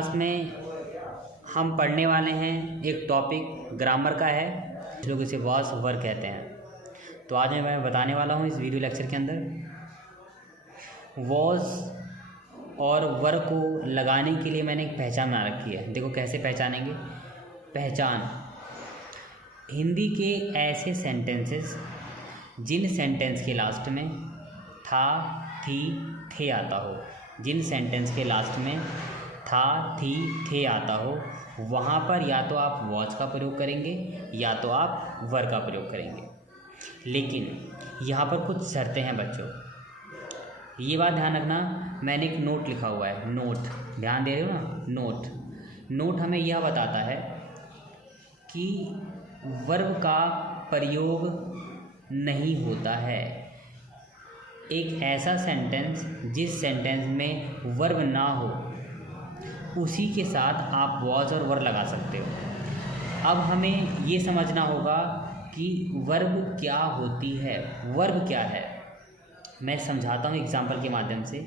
Class में हम पढ़ने वाले हैं एक टॉपिक ग्रामर का है, लोग इसे वॉज वर कहते हैं। तो आज मैं बताने वाला हूँ इस वीडियो लेक्चर के अंदर वॉज और वर को लगाने के लिए मैंने एक पहचान बना रखी है। देखो कैसे पहचानेंगे। पहचान, हिंदी के ऐसे सेंटेंसेस जिन सेंटेंस के लास्ट में था, थी, थे आता हो, जिन सेंटेंस के लास्ट में था, थी, थे आता हो, वहाँ पर या तो आप वॉज का प्रयोग करेंगे या तो आप वर का प्रयोग करेंगे। लेकिन यहाँ पर कुछ शर्तें हैं बच्चों, ये बात ध्यान रखना। मैंने एक नोट लिखा हुआ है, नोट, ध्यान दे रहे हो ना। नोट हमें यह बताता है कि वर्ब का प्रयोग नहीं होता है। एक ऐसा सेंटेंस जिस सेंटेंस में वर्ब ना हो उसी के साथ आप वॉज और वर लगा सकते हो। अब हमें ये समझना होगा कि वर्ब क्या होती है, वर्ब क्या है। मैं समझाता हूँ एग्जाम्पल के माध्यम से।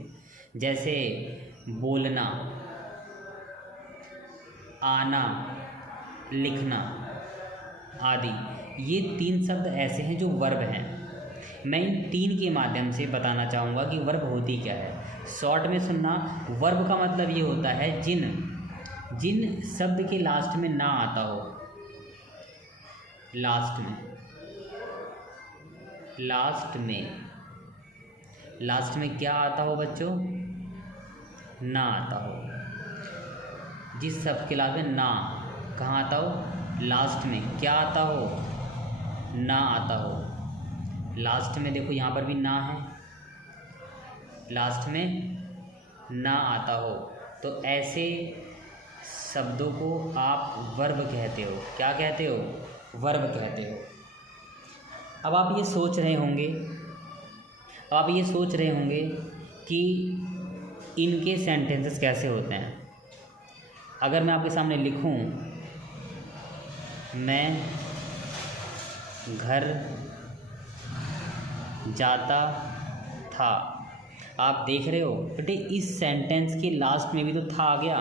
जैसे बोलना, आना, लिखना आदि, ये तीन शब्द ऐसे हैं जो वर्ब हैं। मैं इन तीन के माध्यम से बताना चाहूँगा कि वर्ब होती क्या है। शॉर्ट में सुनना, वर्ब का मतलब ये होता है जिन शब्द के लास्ट में ना आता हो, लास्ट में क्या आता हो बच्चों, ना आता हो। जिस शब्द के लास्ट में ना कहाँ आता हो, लास्ट में क्या आता हो, ना आता हो। लास्ट में देखो यहाँ पर भी ना है, लास्ट में ना आता हो, तो ऐसे शब्दों को आप वर्ब कहते हो। क्या कहते हो, वर्ब कहते हो। अब आप ये सोच रहे होंगे कि इनके सेंटेंसेस कैसे होते हैं। अगर मैं आपके सामने लिखूं, मैं घर जाता था, आप देख रहे हो बेटे इस सेंटेंस के लास्ट में भी तो था आ गया।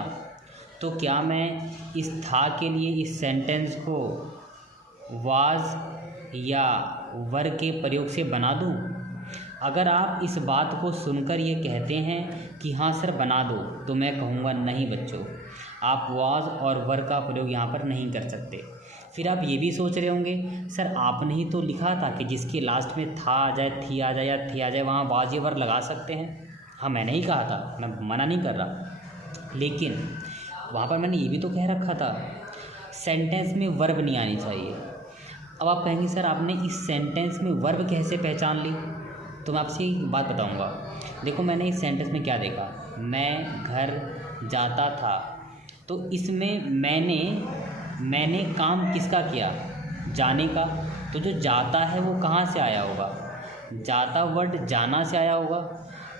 तो क्या मैं इस था के लिए इस सेंटेंस को वाज या वर के प्रयोग से बना दूं? अगर आप इस बात को सुनकर ये कहते हैं कि हाँ सर बना दो, तो मैं कहूँगा नहीं बच्चों, आप वाज और वर का प्रयोग यहाँ पर नहीं कर सकते। फिर आप ये भी सोच रहे होंगे सर आपने ही तो लिखा था कि जिसके लास्ट में था आ जाए, थी आ जाए या थी आ जाए, वहाँ वाज या वर लगा सकते हैं। हाँ मैंने ही कहा था, मैं मना नहीं कर रहा, लेकिन वहाँ पर मैंने ये भी तो कह रखा था सेंटेंस में वर्ब नहीं आनी चाहिए। अब आप कहेंगे सर आपने इस सेंटेंस में वर्ब कैसे पहचान ली, तो मैं आपसे एक बात बताऊँगा। देखो मैंने इस सेंटेंस में क्या देखा, मैं घर जाता था, तो इसमें मैंने काम किसका किया, जाने का। तो जो जाता है वो कहाँ से आया होगा, जाता वर्ड जाना से आया होगा,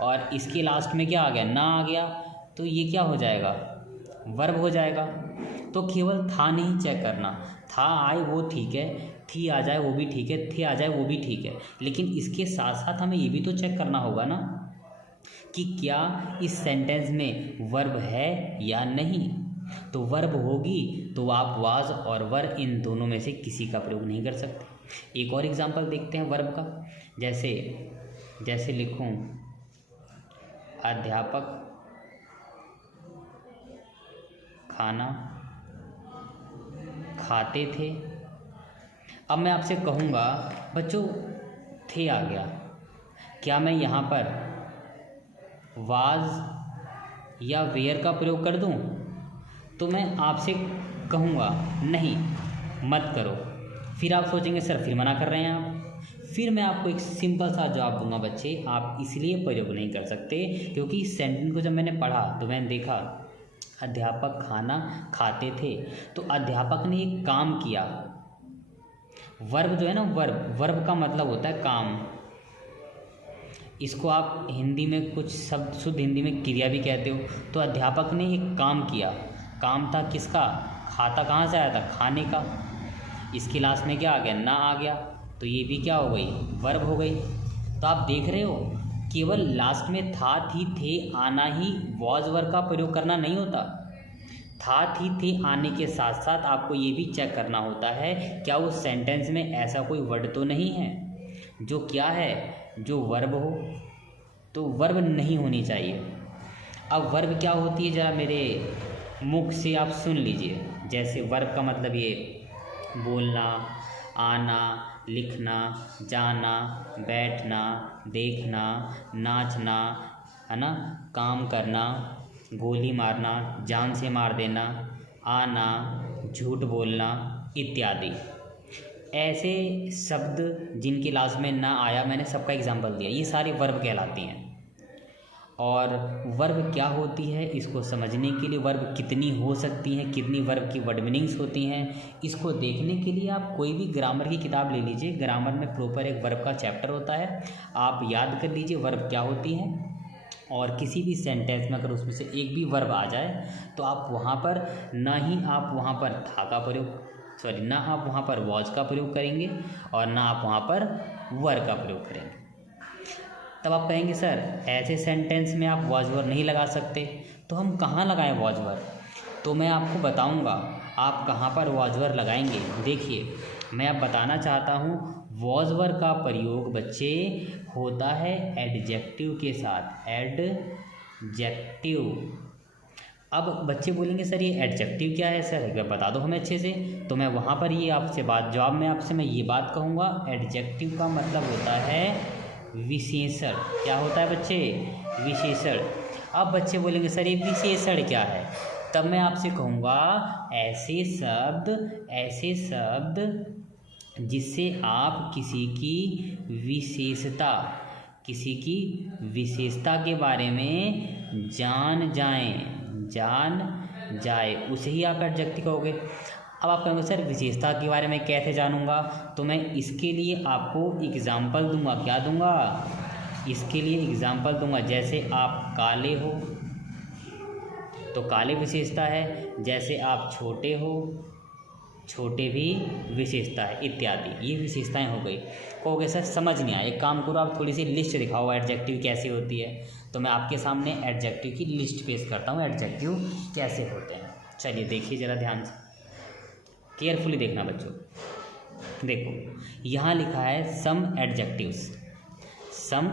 और इसके लास्ट में क्या आ गया, ना आ गया, तो ये क्या हो जाएगा, वर्ब हो जाएगा। तो केवल था नहीं चेक करना, था आए वो ठीक है, थी आ जाए वो भी ठीक है, थे आ जाए वो भी ठीक है, लेकिन इसके साथ साथ हमें ये भी तो चेक करना होगा ना कि क्या इस सेंटेंस में वर्ब है या नहीं। तो वर्ब होगी तो आप वाज और वर इन दोनों में से किसी का प्रयोग नहीं कर सकते। एक और एग्जांपल देखते हैं वर्ब का। जैसे लिखूं, अध्यापक खाना खाते थे। अब मैं आपसे कहूँगा बच्चों थे आ गया, क्या मैं यहाँ पर वाज या वेयर का प्रयोग कर दूँ? तो मैं आपसे कहूँगा नहीं मत करो। फिर आप सोचेंगे सर फिर मना कर रहे हैं आप। फिर मैं आपको एक सिंपल सा जवाब दूंगा बच्चे, आप इसलिए प्रयोग नहीं कर सकते क्योंकि इस सेंटेंस को जब मैंने पढ़ा तो मैंने देखा अध्यापक खाना खाते थे, तो अध्यापक ने एक काम किया। वर्ब जो है ना, वर्ब का मतलब होता है काम। इसको आप हिंदी में कुछ शब्द शुद्ध हिंदी में क्रिया भी कहते हो। तो अध्यापक ने एक काम किया, काम था किसका, खाता कहाँ से आया था, खाने का। इसके लास्ट में क्या आ गया, ना आ गया, तो ये भी क्या हो गई, वर्ब हो गई। तो आप देख रहे हो केवल लास्ट में था, थी, थे आना ही वॉज वर्ब का प्रयोग करना नहीं होता। थे आने के साथ साथ आपको ये भी चेक करना होता है क्या उस सेंटेंस में ऐसा कोई वर्ड तो नहीं है जो क्या है, जो वर्ब हो। तो वर्ब नहीं होनी चाहिए। अब वर्ब क्या होती है, ज़रा मेरे मुख से आप सुन लीजिए। जैसे वर्ब का मतलब ये बोलना, आना, लिखना, जाना, बैठना, देखना, नाचना, है ना, काम करना, गोली मारना, जान से मार देना, आना, झूठ बोलना इत्यादि। ऐसे शब्द जिनकी लास्ट में ना आया, मैंने सबका एग्जाम्पल दिया, ये सारे वर्ब कहलाती हैं। और वर्ब क्या होती है इसको समझने के लिए, वर्ब कितनी हो सकती हैं, कितनी वर्ब की वर्ड मीनिंग्स होती हैं, इसको देखने के लिए आप कोई भी ग्रामर की किताब ले लीजिए। ग्रामर में प्रॉपर एक वर्ब का चैप्टर होता है, आप याद कर लीजिए वर्ब क्या होती है। और किसी भी सेंटेंस में अगर उसमें से एक भी वर्ब आ जाए तो आप वहाँ पर ना ही आप वहाँ पर था का प्रयोग ना आप वहाँ पर वॉज का प्रयोग करेंगे और ना आप वहाँ पर वर का प्रयोग करेंगे। तब आप कहेंगे सर ऐसे सेंटेंस में आप वॉज वर नहीं लगा सकते, तो हम कहाँ लगाएं वॉज वर? तो मैं आपको बताऊंगा आप कहाँ पर वॉज वर लगाएंगे। देखिए मैं अब बताना चाहता हूँ, वॉज वर का प्रयोग बच्चे होता है एडजेक्टिव के साथ, एडजेक्टिव। अब बच्चे बोलेंगे सर ये एडजेक्टिव क्या है सर, अगर बता दो हमें अच्छे से। तो मैं वहाँ पर ये आपसे बात जवाब में आपसे मैं ये बात कहूँगा, एडजेक्टिव का मतलब होता है विशेषण। क्या होता है बच्चे? विशेषण। अब बच्चे बोलेंगे सर ये विशेषण क्या है, तब मैं आपसे कहूँगा ऐसे शब्द जिससे आप किसी की विशेषता के बारे में जान जाए, उसे ही आप एडजेक्टिव कहोगे। अब आप कहोगे सर विशेषता के बारे में कैसे जानूँगा, तो मैं इसके लिए आपको एग्ज़ाम्पल दूंगा। क्या दूंगा? इसके लिए एग्ज़ाम्पल दूंगा। जैसे आप काले हो तो काले विशेषता है, जैसे आप छोटे हो छोटे भी विशेषता है इत्यादि, ये विशेषताएं हो गई। कहोगे सर समझ नहीं आया, एक काम करो आप थोड़ी सी लिस्ट दिखाओ एडजेक्टिव कैसे होती है। तो मैं आपके सामने एडजेक्टिव की लिस्ट पेश करता हूँ, एडजेक्टिव कैसे होते हैं। चलिए देखिए ज़रा ध्यान से, केयरफुली देखना बच्चों। देखो यहाँ लिखा है सम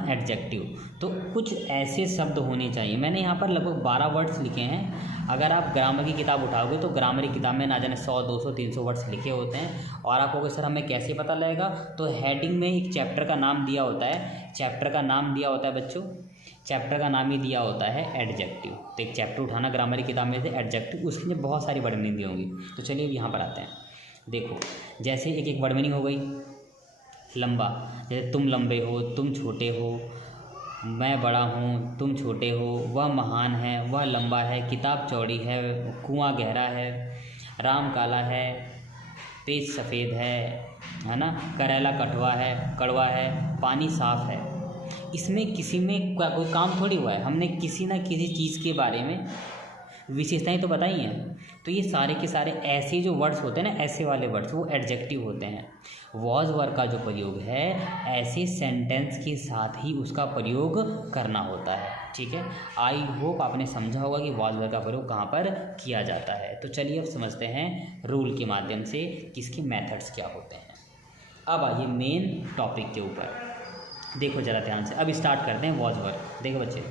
एडजेक्टिव, तो कुछ ऐसे शब्द होने चाहिए। मैंने यहाँ पर लगभग 12 वर्ड्स लिखे हैं। अगर आप ग्रामर की किताब उठाओगे तो ग्रामर की किताब में ना जाने 100, 200, 300 वर्ड्स लिखे होते हैं। और आप कहोगे सर हमें कैसे पता लगेगा, तो हेडिंग में एक चैप्टर का नाम दिया होता है, बच्चों, चैप्टर का नाम ही दिया होता है एडजेक्टिव। तो एक चैप्टर उठाना ग्रामर की किताब में से एडजेक्टिव, उसके लिए बहुत सारी वर्ड मीनिंग दी होंगी। तो चलिए यहाँ पर आते हैं। देखो जैसे एक वर्ड मीनिंग हो गई लंबा, जैसे तुम लंबे हो, तुम छोटे हो, मैं बड़ा हूँ, तुम छोटे हो, वह महान है, वह लंबा है, किताब चौड़ी है, कुआं गहरा है, राम काला है, पेज सफ़ेद है ना, करेला कड़वा है, पानी साफ है। इसमें किसी में कोई काम थोड़ी हुआ है, हमने किसी ना किसी चीज़ के बारे में विशेषताएं तो बताई हैं। तो ये सारे के सारे ऐसे जो वर्ड्स होते हैं ना, ऐसे वाले वर्ड्स, वो एडजेक्टिव होते हैं। वॉज वर्ड का जो प्रयोग है ऐसे सेंटेंस के साथ ही उसका प्रयोग करना होता है। ठीक है, आई होप आपने समझा होगा कि वॉज वर्ड का प्रयोग कहाँ पर किया जाता है। तो चलिए अब समझते हैं रूल के माध्यम से किसके मेथड्स क्या होते हैं। अब आइए मेन टॉपिक के ऊपर, देखो ज़रा ध्यान से। अब स्टार्ट करते हैं वॉज वर्ड। देखो बच्चे,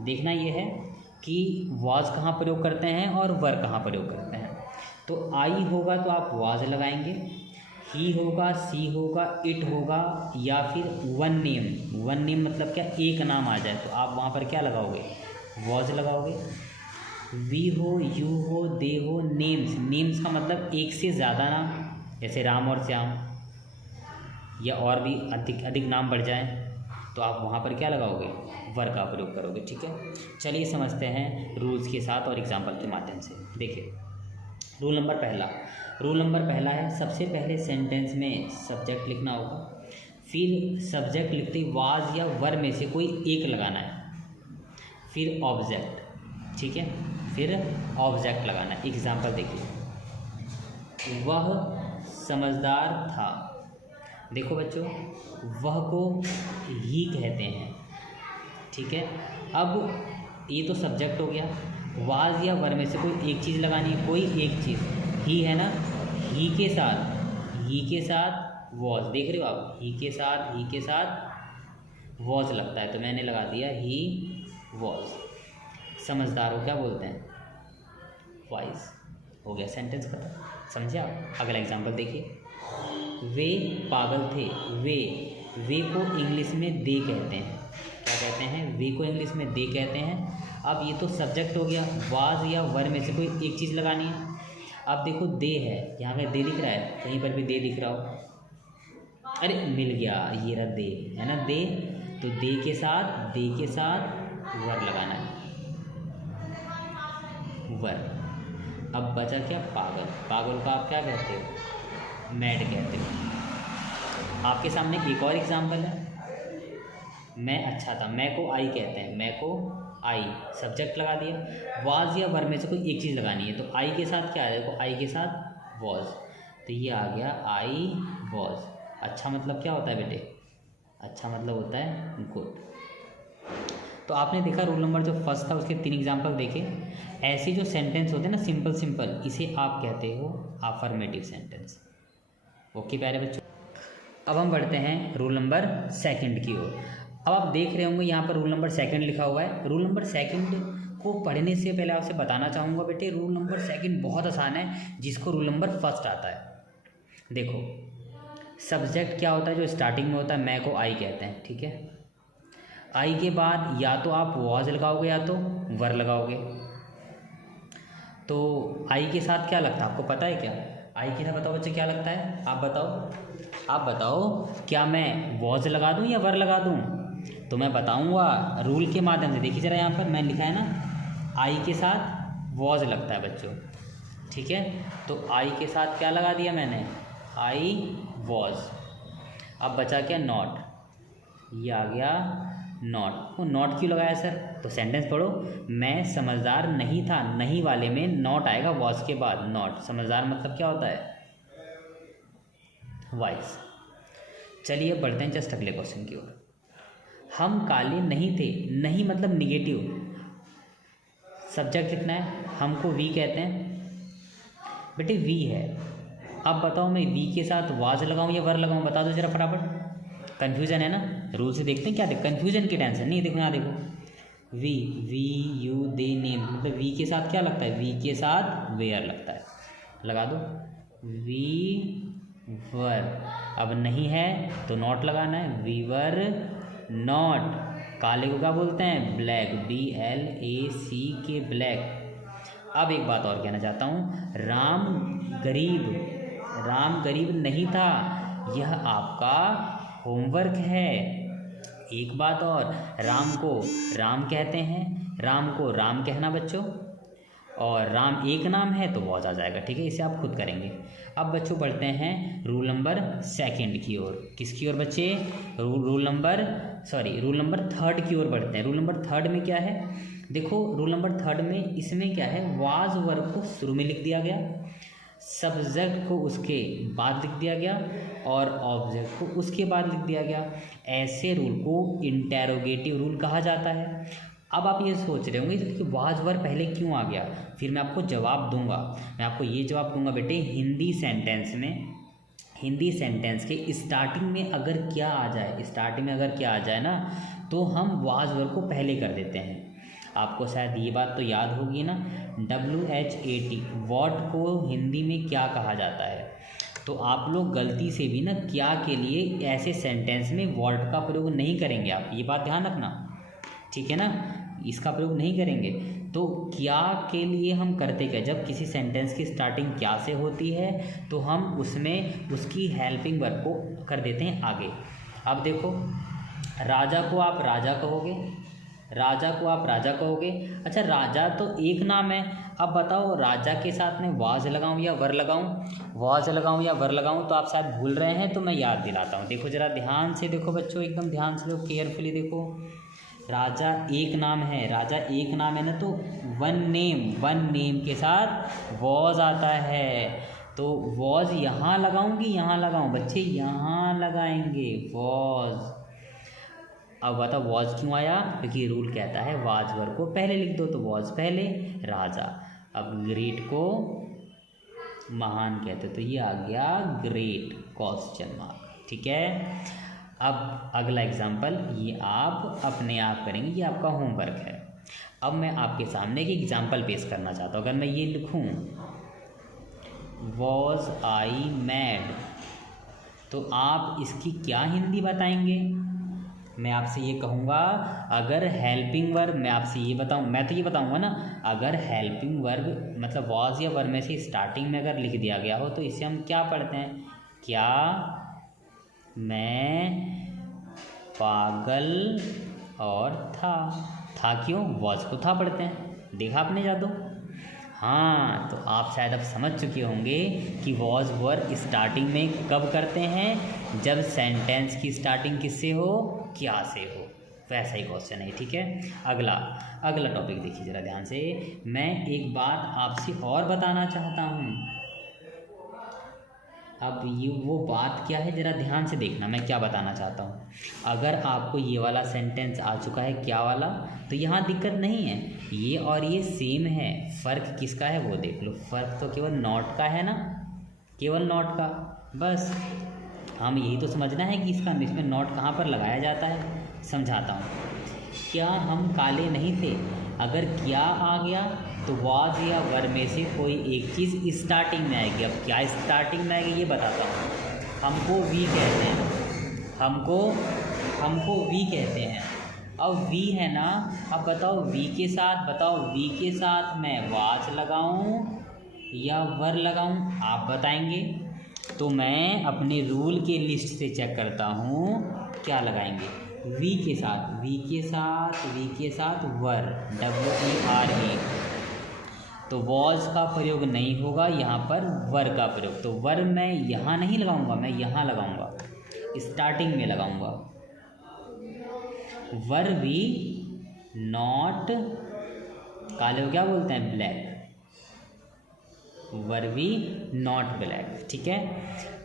देखना ये है कि वॉज कहाँ प्रयोग करते हैं और वर कहाँ प्रयोग करते हैं। तो आई होगा तो आप वॉज लगाएंगे, ही होगा, सी होगा, इट होगा, या फिर वन नेम मतलब क्या, एक नाम आ जाए तो आप वहाँ पर क्या लगाओगे? वॉज लगाओगे। वी हो, यू हो, दे हो, नेम्स का मतलब एक से ज़्यादा नाम, जैसे राम और श्याम, या और भी अधिक नाम बढ़ जाएं तो आप वहाँ पर क्या लगाओगे? वर का प्रयोग करोगे। ठीक है, चलिए समझते हैं रूल्स के साथ और एग्जाम्पल के माध्यम से। देखिए रूल नंबर पहला है, सबसे पहले सेंटेंस में सब्जेक्ट लिखना होगा, फिर सब्जेक्ट लिखते ही वाज या वर में से कोई एक लगाना है, फिर ऑब्जेक्ट। ठीक है, फिर ऑब्जेक्ट लगाना है। एग्जाम्पल देखिए, वह समझदार था। देखो बच्चों, वह को ही कहते हैं। ठीक है, अब ये तो सब्जेक्ट हो गया। वाज या वर में से कोई एक चीज़ लगानी है, कोई एक चीज़। ही है ना, ही के साथ वॉज, देख रहे हो आप, ही के साथ वॉज लगता है, तो मैंने लगा दिया ही वॉज। समझदार हो क्या बोलते हैं, वाइज। हो गया सेंटेंस खत्म, समझे आप। अगला एग्जांपल देखिए, वे पागल थे। वे को इंग्लिश में दे कहते हैं। क्या कहते हैं, वे को इंग्लिश में दे कहते हैं। अब ये तो सब्जेक्ट हो गया, वाज या वर में से कोई एक चीज़ लगानी है। अब देखो दे है, यहाँ पे दे दिख रहा है, कहीं पर भी दे दिख रहा हो, अरे मिल गया, ये रहा दे, है ना दे। तो दे के साथ वर लगाना है, वर। अब बचा क्या, पागल को आप क्या कहते हो, मैड कहते हो। आपके सामने एक और एग्जाम्पल है, मैं अच्छा था, मैं को आई कहते हैं, मैं को आई, सब्जेक्ट लगा दिया। वाज या वर में से कोई एक चीज़ लगानी है, तो आई के साथ क्या है, देखो आई के साथ वॉज, तो ये आ गया आई वॉज। अच्छा मतलब क्या होता है बेटे, अच्छा मतलब होता है गुड। तो आपने देखा रूल नंबर जो फर्स्ट था उसके 3 एग्जाम्पल देखे। ऐसे जो सेंटेंस होते हैं ना सिंपल, इसे आप कहते हो अफर्मेटिव सेंटेंस। ओके प्यारे बच्चों, अब हम बढ़ते हैं रूल नंबर 2 की ओर। अब आप देख रहे होंगे यहाँ पर रूल नंबर 2 लिखा हुआ है। रूल नंबर 2 को पढ़ने से पहले आपसे बताना चाहूँगा बेटे, रूल नंबर 2 बहुत आसान है, जिसको रूल नंबर 1 आता है। देखो सब्जेक्ट क्या होता है, जो स्टार्टिंग में होता है, मैं को आई कहते हैं, ठीक है। आई के बाद या तो आप वॉज लगाओगे या तो वर लगाओगे। तो आई के साथ क्या लगता है, आपको पता है क्या, आई के साथ बताओ बच्चे क्या लगता है, आप बताओ क्या मैं वॉज लगा दूं या वर लगा दूं। तो मैं बताऊंगा रूल के माध्यम से। देखिए ज़रा यहाँ पर मैंने लिखा है ना, आई के साथ वॉज लगता है बच्चों, ठीक है। तो आई के साथ क्या लगा दिया मैंने, आई वॉज। अब बचा क्या, नॉट, ये आ गया नॉट। वो नॉट क्यों लगाया सर, तो सेंटेंस पढ़ो, मैं समझदार नहीं था, नहीं वाले में नॉट आएगा वॉज के बाद, नॉट। समझदार मतलब क्या होता है, वाइज। चलिए बढ़ते हैं जस्ट अगले क्वेश्चन की ओर। हम काले नहीं थे, नहीं मतलब निगेटिव, सब्जेक्ट लिखना है, हमको वी कहते हैं बेटे, वी है। अब बताओ मैं वी के साथ वाज लगाऊं या वर लगाऊं, बता दो जरा फटाफट। कन्फ्यूजन है ना, रूल से देखते हैं क्या, कन्फ्यूजन की टेंशन नहीं। देखो यहाँ देखो, वी यू दे नेम, मतलब वी के साथ क्या लगता है, वी के साथ वेयर लगता है, लगा दो वी वर। अब नहीं है तो नॉट लगाना है, वी वर नॉट। काले को क्या बोलते हैं, ब्लैक, BLACK ब्लैक। अब एक बात और कहना चाहता हूँ, राम गरीब नहीं था, यह आपका होमवर्क है। एक बात और, राम को राम कहते हैं, राम को राम कहना बच्चों, और राम एक नाम है तो वॉज आ जाएगा, ठीक है। इसे आप खुद करेंगे। अब बच्चों बढ़ते हैं रूल नंबर 2 की ओर। किसकी ओर बच्चे, रूल नंबर 3 की ओर बढ़ते हैं। रूल नंबर 3 में क्या है, देखो रूल नंबर 3 में इसमें क्या है, वाज वर्ब को शुरू में लिख दिया गया, सब्जेक्ट को उसके बाद लिख दिया गया, और ऑब्जेक्ट को उसके बाद लिख दिया गया। ऐसे रूल को इंटेरोगेटिव रूल कहा जाता है। अब आप ये सोच रहे होंगे कि वाज वर्ब पहले क्यों आ गया, फिर मैं आपको जवाब दूंगा। मैं आपको ये जवाब दूंगा बेटे, हिंदी सेंटेंस के स्टार्टिंग में अगर क्या आ जाए ना, तो हम वाज वर्ब को पहले कर देते हैं। आपको शायद ये बात तो याद होगी ना, WHAT वॉट को हिंदी में क्या कहा जाता है। तो आप लोग गलती से भी ना क्या के लिए ऐसे सेंटेंस में वॉट का प्रयोग नहीं करेंगे, आप ये बात ध्यान रखना, ठीक है ना, इसका प्रयोग नहीं करेंगे। तो क्या के लिए हम करते क्या, जब किसी सेंटेंस की स्टार्टिंग क्या से होती है तो हम उसमें उसकी हेल्पिंग वर्ब को कर देते हैं आगे। अब देखो, राजा को आप राजा कहोगे, अच्छा राजा तो एक नाम है। अब बताओ राजा के साथ में वाज लगाऊं या वर लगाऊं, तो आप शायद भूल रहे हैं, तो मैं याद दिलाता हूं। देखो जरा ध्यान से देखो बच्चों, एकदम ध्यान से देखो, केयरफुली देखो। राजा एक नाम है ना, तो वन नेम के साथ वॉज आता है। तो वॉज यहाँ लगाऊं कि यहाँ लगाऊं बच्चे, यहाँ लगाएंगे वॉज। अब बताओ वॉज क्यों आया, क्योंकि रूल कहता है वाज वर्ब को पहले लिख दो, तो वॉज पहले, राजा। अब ग्रेट को महान कहते, तो ये आ गया ग्रेट क्वेश्चन मार्क। ठीक है, अब अगला एग्जाम्पल ये आप अपने आप करेंगे, ये आपका होमवर्क है। अब मैं आपके सामने एक एग्जाम्पल पेश करना चाहता हूँ। अगर मैं ये लिखूँ वॉज आई मैड, तो आप इसकी क्या हिंदी बताएंगे? मैं आपसे ये कहूँगा अगर हेल्पिंग वर्ब, मैं आपसे ये बताऊँ, मैं तो ये बताऊँगा ना, अगर हेल्पिंग वर्ब मतलब वॉज या वर्ब में से स्टार्टिंग में अगर लिख दिया गया हो तो इसे हम क्या पढ़ते हैं? क्या मैं पागल और था क्यों? वॉज को था पढ़ते हैं, देखा आपने जादू। हाँ, तो आप शायद अब समझ चुके होंगे कि वॉज वर्ब स्टार्टिंग में कब करते हैं, जब सेंटेंस की स्टार्टिंग किससे हो, क्या से हो। वैसा ही क्वेश्चन है। ठीक है, अगला टॉपिक देखिए ज़रा ध्यान से। मैं एक बात आपसे और बताना चाहता हूँ। अब ये वो बात क्या है, ज़रा ध्यान से देखना मैं क्या बताना चाहता हूँ। अगर आपको ये वाला सेंटेंस आ चुका है क्या वाला, तो यहाँ दिक्कत नहीं है, ये और ये सेम है। फ़र्क किसका है वो देख लो, फ़र्क तो केवल नॉट का है ना, केवल नॉट का। बस हम यही तो समझना है कि इसमें नॉट कहाँ पर लगाया जाता है। समझाता हूँ। क्या हम काले नहीं थे? अगर क्या आ गया तो वाज या वर में से कोई एक चीज़ स्टार्टिंग में आएगी। अब क्या स्टार्टिंग में आएगी ये बताता हूँ। हमको वी कहते हैं, हमको वी कहते हैं। अब वी है ना, अब बताओ वी के साथ मैं वाज लगाऊं या वर लगाऊं, आप बताएंगे। तो मैं अपने रूल के लिस्ट से चेक करता हूँ, क्या लगाएंगे? वी के साथ वर, WERE। तो वॉज का प्रयोग नहीं होगा, यहाँ पर वर का प्रयोग। तो वर मैं यहाँ नहीं लगाऊंगा, मैं यहाँ लगाऊंगा, स्टार्टिंग में लगाऊंगा। वर वी नॉट, काले को क्या बोलते हैं? Black. Were we not black. ठीक है,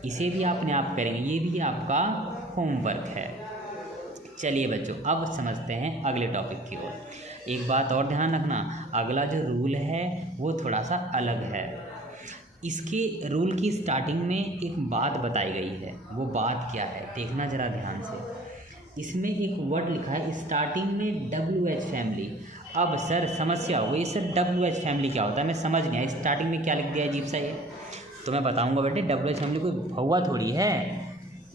इसे भी अपने आप करेंगे, ये भी आपका होमवर्क है। चलिए बच्चों, अब समझते हैं अगले टॉपिक की ओर। एक बात और ध्यान रखना, अगला जो रूल है वो थोड़ा सा अलग है। इसके रूल की स्टार्टिंग में एक बात बताई गई है, वो बात क्या है देखना ज़रा ध्यान से। इसमें एक वर्ड लिखा है स्टार्टिंग में WH फैमिली। अब सर समस्या हो गई, सर WH फैमिली क्या होता है, मैं समझ नहीं आया, स्टार्टिंग में क्या लिख दिया अजीब सा ये। तो मैं बताऊंगा बेटे, WH फैमिली कोई भौवा थोड़ी है,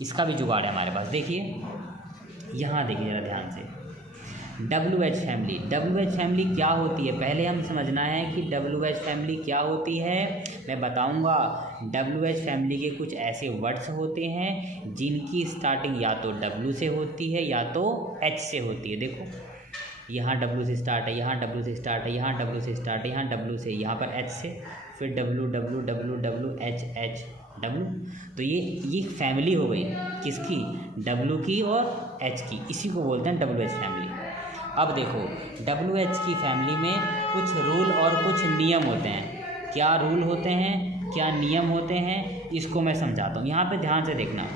इसका भी जुगाड़ है हमारे पास। देखिए यहाँ देखिए ज़रा ध्यान से, WH फैमिली क्या होती है, पहले हम समझना है कि WH फैमिली क्या होती है। मैं बताऊंगा। WH फैमिली के कुछ ऐसे वर्ड्स होते हैं जिनकी स्टार्टिंग या तो W से होती है या तो H से होती है। देखो यहाँ W से स्टार्ट है, यहाँ W से स्टार्ट है, यहाँ W से स्टार्ट है, यहाँ W से, यहाँ पर H से, फिर W H W। तो ये फैमिली हो गई किसकी? W की और H की, इसी को बोलते हैं WH फैमिली। अब देखो WH की फैमिली में कुछ रूल और कुछ नियम होते हैं। क्या रूल होते हैं, क्या नियम होते हैं, इसको मैं समझाता हूँ। यहाँ पे ध्यान से देखना।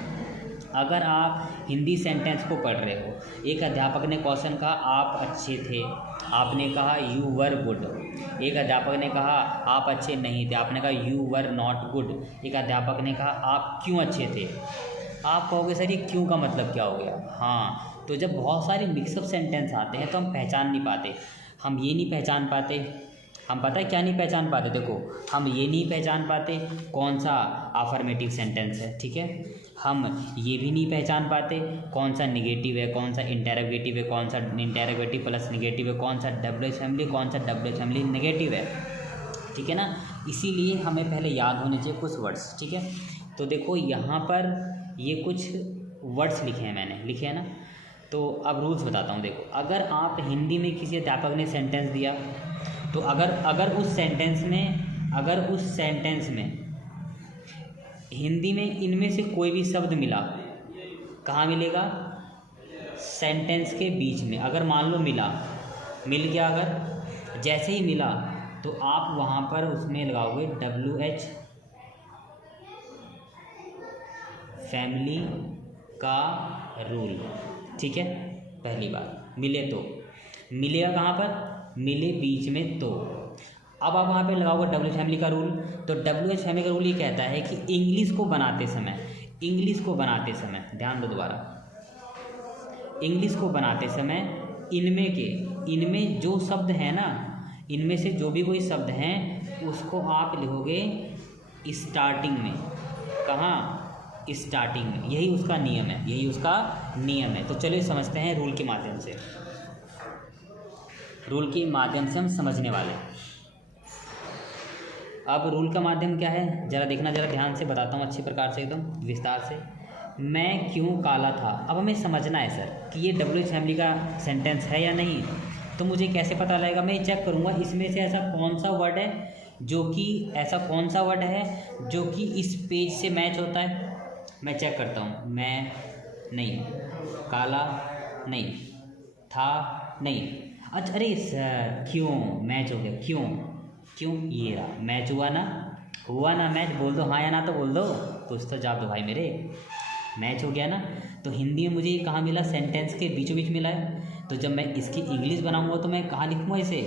अगर आप हिंदी सेंटेंस को पढ़ रहे हो, एक अध्यापक ने क्वेश्चन कहा आप अच्छे थे, आपने कहा यू वर गुड। एक अध्यापक ने कहा आप अच्छे नहीं थे, आपने कहा यू वर नॉट गुड। एक अध्यापक ने कहा आप क्यों अच्छे थे। आप कहोगे सर ये क्यों का मतलब क्या हो गया। हाँ, तो जब बहुत सारे मिक्सअप सेंटेंस आते हैं तो हम पहचान नहीं पाते। हम ये नहीं पहचान पाते, हम पता है क्या नहीं पहचान पाते, देखो हम ये नहीं पहचान पाते कौन सा अफर्मेटिव सेंटेंस है, ठीक है। हम ये भी नहीं पहचान पाते कौन सा निगेटिव है, कौन सा इंटेरोगेटिव है, कौन सा इंटेरोगेटिव प्लस निगेटिव है, कौन सा WH फैमिली, कौन सा WH फैमिली नेगेटिव है, ठीक है ना। इसीलिए हमें पहले याद होने चाहिए कुछ वर्ड्स, ठीक है। तो देखो यहाँ पर ये कुछ वर्ड्स लिखे हैं मैंने, लिखे हैं ना। तो अब रूल्स बताता हूँ। देखो अगर आप हिंदी में किसी अध्यापक ने सेंटेंस दिया तो अगर उस सेंटेंस में हिंदी में इनमें से कोई भी शब्द मिला, कहाँ मिलेगा? सेंटेंस के बीच में। अगर मान लो मिल गया, अगर जैसे ही मिला तो आप वहाँ पर उसमें लगाओगे WH फैमिली का रूल, ठीक है। पहली बात मिले तो, मिलेगा कहाँ पर, मिले बीच में तो। अब आप वहाँ पे लगाओगे डब्ल्यू फैमिली का रूल, तो डब्ल्यू एच फैमिली का रूल ये कहता है कि इंग्लिश को बनाते समय, इंग्लिश को बनाते समय, ध्यान दो दोबारा, इंग्लिश को बनाते समय इनमें जो शब्द हैं ना, इनमें से जो भी कोई शब्द हैं उसको आप लिखोगे स्टार्टिंग में। कहाँ, स्टार्टिंग में। यही उसका नियम है, यही उसका नियम है। तो चलिए समझते हैं रूल के माध्यम से, रूल के माध्यम से हम समझने वाले। अब रूल का माध्यम क्या है, ज़रा देखना, ज़रा ध्यान से बताता हूँ अच्छी प्रकार से, एकदम विस्तार से। मैं क्यों काला था, अब हमें समझना है सर कि ये डब्ल्यू एच फैमिली का सेंटेंस है या नहीं। तो मुझे कैसे पता लगेगा, मैं चेक करूँगा इसमें से ऐसा कौन सा वर्ड है जो कि, ऐसा कौन सा वर्ड है जो कि इस पेज से मैच होता है। मैं चेक करता हूँ, मैं नहीं, काला नहीं, था नहीं, अच्छा अरे सर क्यों मैच हो गया, क्यों क्यों, ये रहा मैच हुआ ना, हुआ ना मैच, बोल दो हाँ या ना तो बोल दो, कुछ तो जवाब दो भाई मेरे, मैच हो गया ना। तो हिंदी में मुझे ये कहाँ मिला, सेंटेंस के बीचों बीच मिला है। तो जब मैं इसकी इंग्लिश बनाऊंगा तो मैं कहाँ लिखूँगा इसे,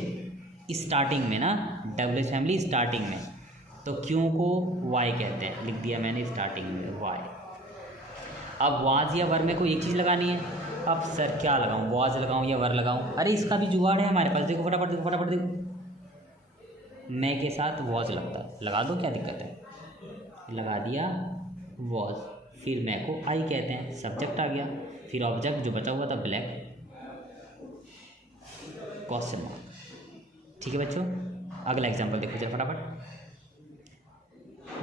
स्टार्टिंग में ना, डब्ल्यू एच फैमिली स्टार्टिंग में। तो क्यों को वाई कहते हैं, लिख दिया मैंने स्टार्टिंग में वाई। अब वाज या वर में कोई एक चीज़ लगानी है। अब सर क्या लगाऊं, वाज लगाऊं या वर लगाऊं, अरे इसका भी जुगाड़ है हमारे पास, देखो फटाफट देखो, फटाफट देखो, मैं के साथ वॉज लगता है, लगा दो क्या दिक्कत है, लगा दिया वॉज, फिर मैं को आई कहते हैं, सब्जेक्ट आ गया, फिर ऑब्जेक्ट जो बचा हुआ था ब्लैक, क्वेश्चन मार्क। ठीक है बच्चों, अगला एग्जांपल देखो जरा फटाफट।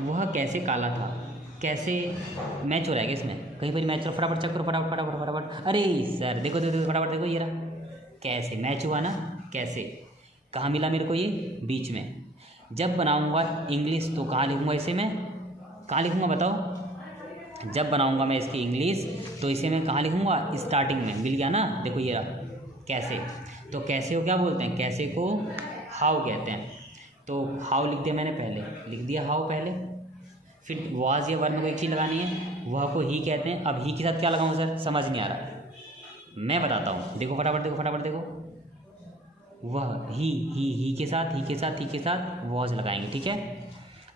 वह कैसे काला था, कैसे मैच हो रहा है क्या इसमें, कहीं पर मैच हो, फटाफट चेक करो, फटाफट फटाफट फटाफट, अरे सर देखो देखो देखो फटाफट देखो, ये रहा, कैसे मैच हुआ ना, कैसे, कहाँ मिला मेरे को, ये बीच में। जब बनाऊंगा इंग्लिश तो कहाँ लिखूंगा इसे मैं, कहाँ लिखूंगा बताओ, जब बनाऊंगा मैं इसकी इंग्लिश तो इसे मैं कहाँ लिखूंगा, स्टार्टिंग में। मिल गया ना, देखो ये रहा कैसे। तो कैसे को क्या बोलते हैं, कैसे को हाउ कहते हैं। तो हाउ लिख दिया मैंने, पहले लिख दिया हाउ पहले, फिर वाज या वर में कोई चीज़ लगानी है, वह को ही कहते हैं। अब ही के साथ क्या लगाऊं सर, समझ नहीं आ रहा, मैं बताता हूँ, देखो फटाफट देखो, फटाफट देखो, वह ही के साथ, ही के साथ, ही के साथ वॉज लगाएंगे। ठीक है,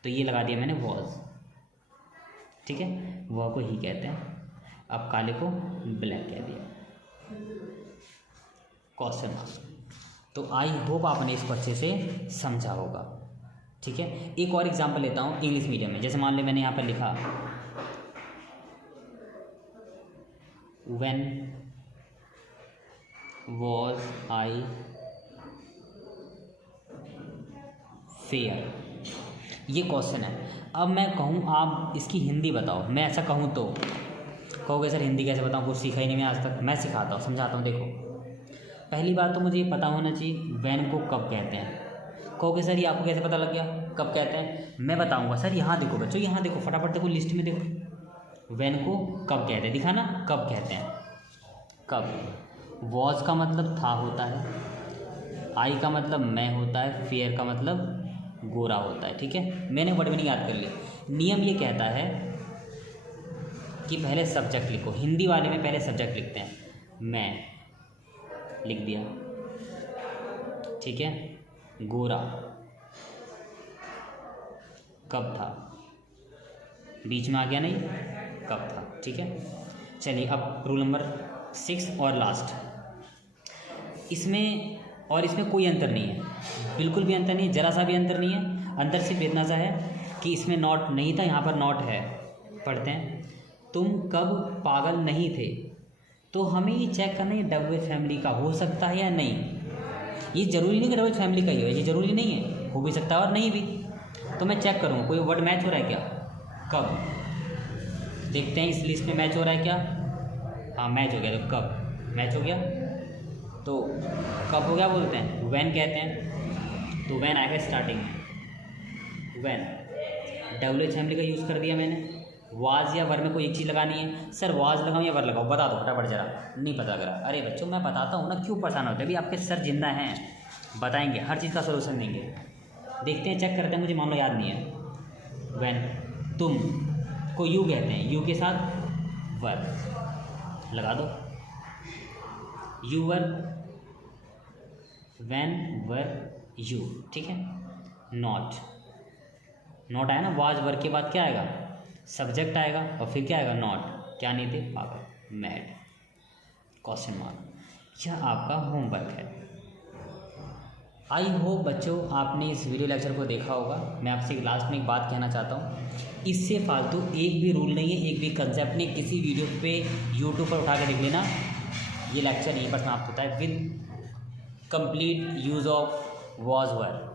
तो ये लगा दिया मैंने वॉज, ठीक है, वह को ही कहते हैं। अब काले को ब्लैक कह दिया, क्वेश्चन मार्क। तो आई होप आपने इसको अच्छे से समझा होगा। ठीक है, एक और एग्जांपल लेता हूँ इंग्लिश मीडियम में। जैसे मान लो मैंने यहाँ पर लिखा व्हेन वॉज आई फेयर, ये क्वेश्चन है। अब मैं कहूँ आप इसकी हिंदी बताओ, मैं ऐसा कहूँ तो कहोगे सर हिंदी कैसे बताऊँ, कुछ सीखा ही नहीं मैं आज तक। मैं सिखाता हूँ, समझाता हूँ। देखो पहली बात तो मुझे ये पता होना चाहिए वैन को कब कहते हैं। कहोगे सर ये आपको कैसे पता लग गया कब कहते हैं, मैं बताऊँगा सर। यहाँ देखो बच्चों, यहाँ देखो फटाफट देखो, लिस्ट में देखो वैन को कब कहते हैं, दिखा ना कब कहते हैं, कब। वॉज का मतलब था होता है, आई का मतलब मैं होता है, फेयर का मतलब गोरा होता है। ठीक है, मैंने वर्ड मीनिंग याद कर लिया। नियम ये कहता है कि पहले सब्जेक्ट लिखो, हिंदी वाले में पहले सब्जेक्ट लिखते हैं, मैं लिख दिया। ठीक है, गोरा कब था, बीच में आ गया नहीं, कब था। ठीक है, चलिए अब रूल नंबर 6 और लास्ट। इसमें और इसमें कोई अंतर नहीं है, बिल्कुल भी अंतर नहीं है, ज़रा सा भी अंतर नहीं है। अंतर सिर्फ इतना सा है कि इसमें नॉट नहीं था, यहाँ पर नॉट है। पढ़ते हैं, तुम कब पागल नहीं थे। तो हमें ये चेक करना है डब्ल्यू एच फैमिली का हो सकता है या नहीं। ये ज़रूरी नहीं कि डब्ल्यू एच फैमिली का ही हो, ये ज़रूरी नहीं है, हो भी सकता है और नहीं भी। तो मैं चेक करूँगा कोई वर्ड मैच हो रहा है क्या, कब। देखते हैं इस लिस्ट में मैच हो रहा है क्या, हाँ मैच हो गया। तो कब मैच हो गया, तो कब हो गया बोलते हैं, वैन कहते हैं। तो वैन आएगा स्टार्टिंग में, वैन। डब्ल्यू एच फैमिली का यूज़ कर दिया मैंने। वाज या वर में कोई एक चीज़ लगानी है। सर वाज लगाऊं या वर लगाऊं, बता दो फटाफट जरा, नहीं पता लग रहा। अरे बच्चों मैं बताता हूँ ना, क्यों परेशान होते हैं, अभी आपके सर जिंदा हैं, बताएंगे, हर चीज़ का सोल्यूशन देंगे। देखते हैं, चेक करते हैं, मुझे मामला याद नहीं है। वैन, तुम को यू कहते हैं, यू के साथ वर लगा दो, you were, when were you, ठीक है। नॉट, नॉट आया ना, वाज वर के बाद क्या आएगा, सब्जेक्ट आएगा और फिर क्या आएगा, नॉट, क्या नहीं थे, पागल, मैड, क्वेश्चन मार्क। यह आपका होमवर्क है। आई होप बच्चों आपने इस वीडियो लेक्चर को देखा होगा। मैं आपसे लास्ट में एक बात कहना चाहता हूँ, इससे फालतू एक भी रूल नहीं है, एक भी कंसेप्ट नहीं, किसी वीडियो पे यूट्यूब पर उठा के देख लेना, ये लेक्चर यहीं पर समाप्त होता है with complete use of was were.